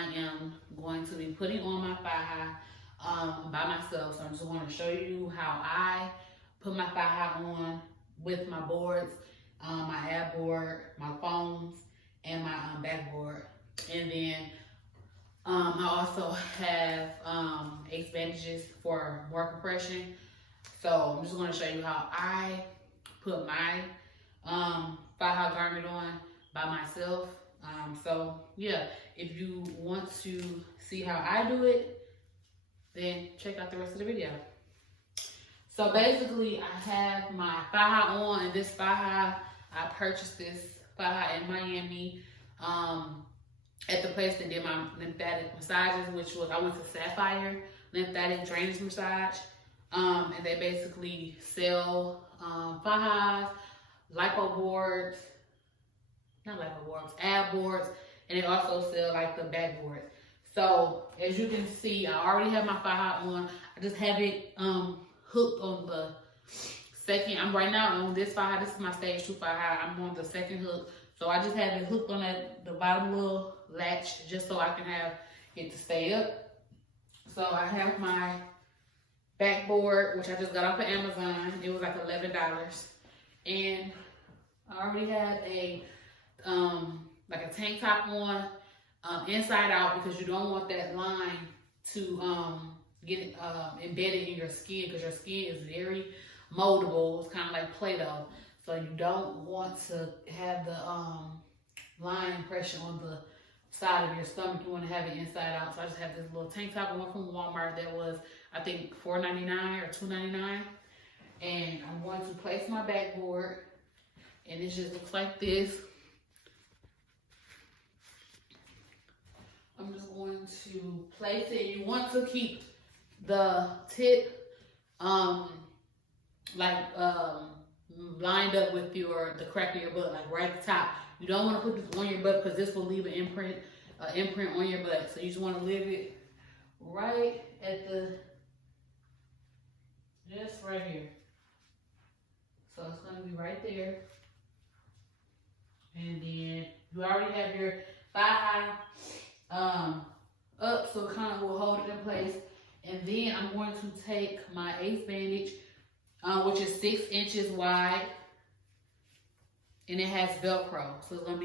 I am going to be putting on my FAJA by myself. So I'm just going to show you how I put my FAJA on with my boards, my ab board, my foams, and my backboard. And then I also have ace bandages for more compression. So I'm just going to show you how I put my FAJA garment on by myself. So yeah, if you want to see how I do it, then check out the rest of the video. So basically, I have my FAJA on, and this FAJA, I purchased this FAJA in Miami at the place that did my lymphatic massages, which was, I went to Sapphire Lymphatic Drainage Massage, and they basically sell FAJAs, lipo boards, not lipo boards, ab boards, and they also sell like the backboards. So as you can see, I already have my FAJA on. I just have it hooked on the second. I'm right now on this FAJA. This is my stage 2 FAJA. I'm on the second hook. So I just have it hooked on the bottom little latch just so I can have it to stay up. So I have my backboard, which I just got off of Amazon. It was like $11. And I already have a like a tank top on inside out, because you don't want that line to get embedded in your skin, because your skin is very moldable. It's kind of like Play-Doh. So you don't want to have the line impression on the side of your stomach. You want to have it inside out. So I just have this little tank top one from Walmart that was, I think, $4.99 or $2.99. And I'm going to place my backboard, and it just looks like this. I'm just going to place it. You want to keep the tip lined up with the crack of your butt, like right at the top. You don't want to put this on your butt, because this will leave an imprint on your butt. So you just want to leave it right at just right here. So it's going to be right there. And then you already have your thigh high up, so it kind of will hold it in place. And then I'm going to take my ace bandage, which is 6 inches wide, and it has Velcro, so it's gonna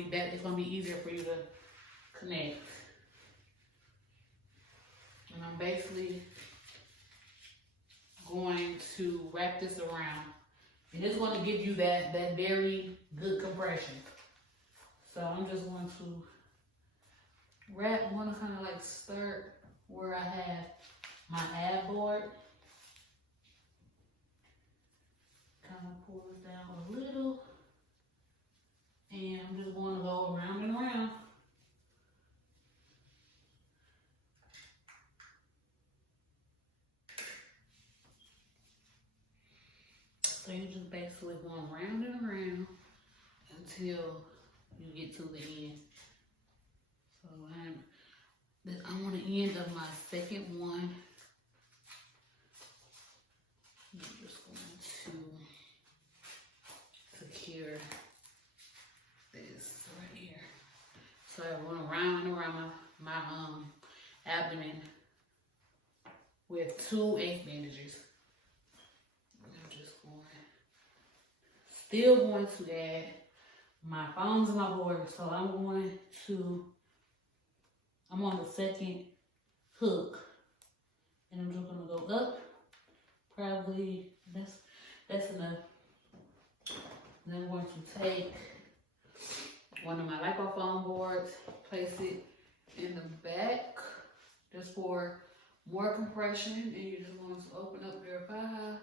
be easier for you to connect. And I'm basically going to wrap this around, and it's going to give you that very good compression. So I'm just going to wrap. I'm going to kind of like start where I have my ab board. Kind of pull it down a little, and I'm just going to go around and around. So you're just basically going round and around until you get to the end. So I'm on the end of my second one. I'm just going to secure this right here. So I'm going round and around my abdomen with 2 ace bandages. I'm just still going to add my foams and my board. So I'm on the second hook, and I'm just going to go up. Probably that's enough. Then I'm going to take one of my lipofoam boards, place it in the back just for more compression, and you're just going to open up your FAJA.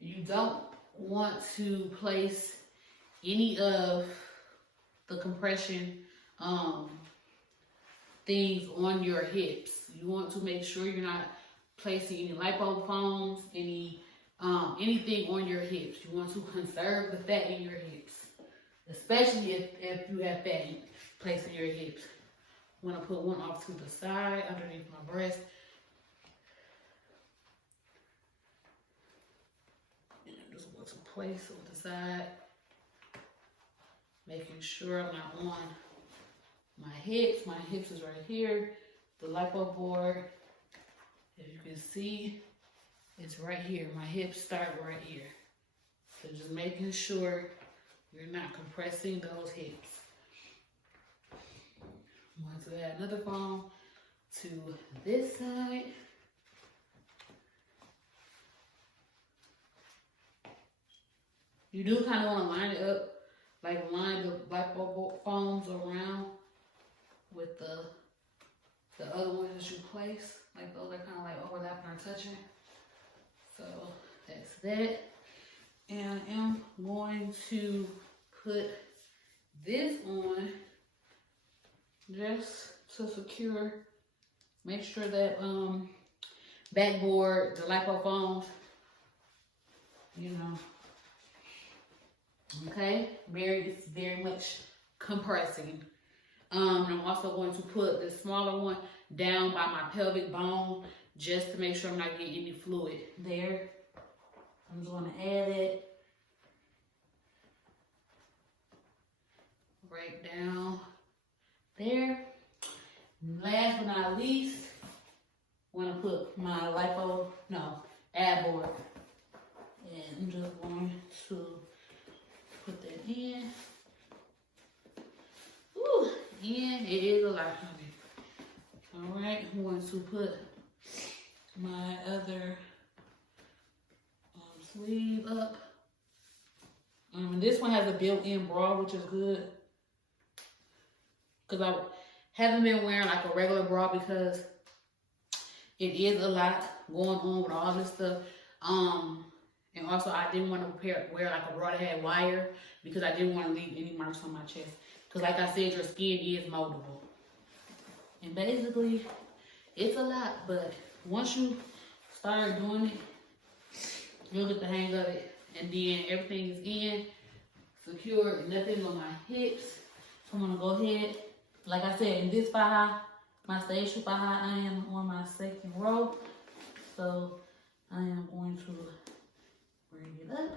You don't want to place any of the compression things on your hips. You want to make sure you're not placing any lipofoams, anything on your hips. You want to conserve the fat in your hips, especially if you have fat placed in your hips. I'm going to put one off to the side underneath my breast. And I'm just going to place on the side, making sure I'm not on my hips is right here. The lipo board, as you can see, it's right here. My hips start right here. So just making sure you're not compressing those hips. I'm going to add another foam to this side. You do kind of want to line it up, like line the lipo foams around with the other ones that you place. Like those are kind of like overlapping or touching. So that's that. And I'm going to put this on just to secure. Make sure that backboard, the lipo foams, you know, okay, it's very much compressing. I'm also going to put the smaller one down by my pelvic bone just to make sure I'm not getting any fluid there. I'm just going to add it right down there. Last but not least, I'm going to put my ab board. And I'm just going to put that in. Ooh, and it is a lot, honey. All right, I'm going to put my other sleeve up. This one has a built-in bra, which is good. Because I haven't been wearing like a regular bra because it is a lot going on with all this stuff. And also I didn't want to wear like a bra that had wire because I didn't want to leave any marks on my chest. Because like I said, your skin is moldable. And basically, it's a lot, but once you start doing it, you'll get the hang of it. And then everything is in, secure, nothing on my hips. So I'm gonna go ahead, like I said, in this FAJA, my station FAJA, I am on my second row. So I am going to bring it up.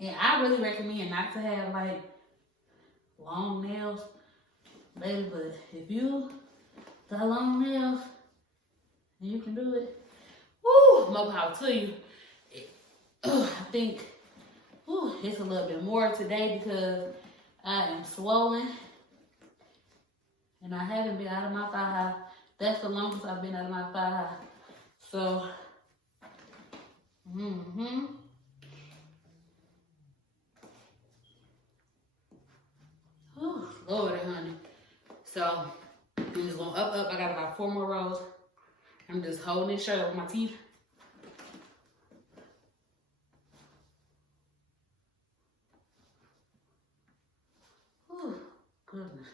And I really recommend not to have like long nails, baby, but if you got long nails and you can do it, woo, more power to you. I think it's a little bit more today because I am swollen and I haven't been out of my FAJA. That's the longest I've been out of my FAJA. So, Lord, honey. So, I'm just going up. I got about 4 more rows. I'm just holding this shirt over my teeth. Oh, goodness.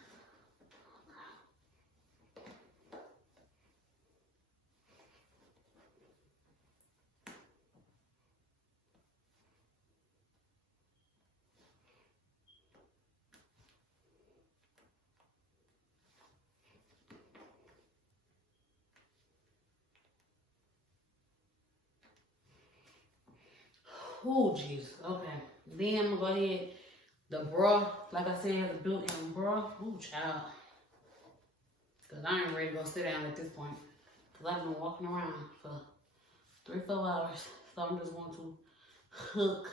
Oh, jeez. Okay. Then I'm going to go ahead. The bra, like I said, the built-in bra. Ooh, child. Because I ain't ready to go sit down at this point. Because I've been walking around for 3-4 hours. So I'm just going to hook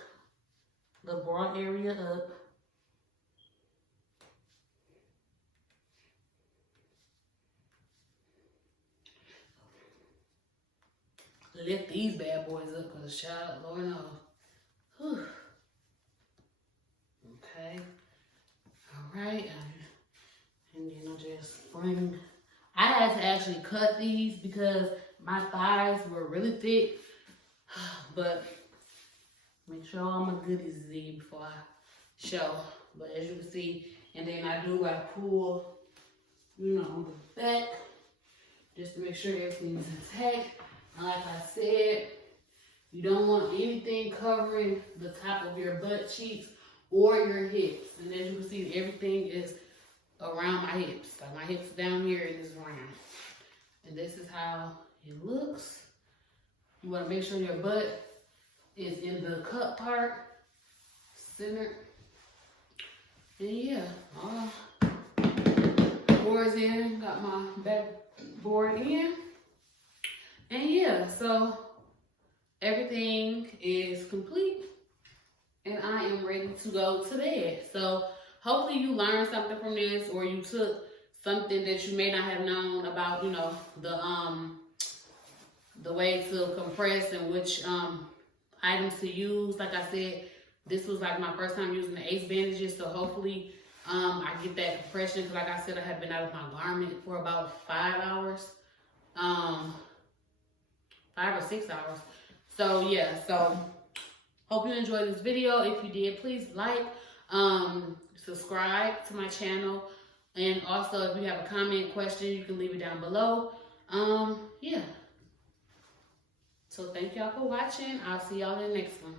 the bra area up. Lift these bad boys up because, child, Lord knows. Whew. Okay. All right. And then I'll just bring. I had to actually cut these because my thighs were really thick. But make sure all my goodies is in before I show. But as you can see, and then I do like pull, you know, the back just to make sure everything is intact. And like I said, you don't want anything covering the top of your butt cheeks or your hips. And as you can see, everything is around my hips. Like my hips down here and it's round. And this is how it looks. You want to make sure your butt is in the cup part, center. And yeah, boards in, got my backboard in. And yeah, so everything is complete and I am ready to go to bed. So hopefully you learned something from this, or you took something that you may not have known about, you know, the way to compress and which items to use. Like I said, this was like my first time using the ACE bandages, so hopefully I get that compression, because like I said, I have been out of my garment for about 5 hours, 5 or 6 hours. So yeah, so hope you enjoyed this video. If you did, please like, subscribe to my channel, and also if you have a comment, question, you can leave it down below. Yeah. So thank y'all for watching. I'll see y'all in the next one.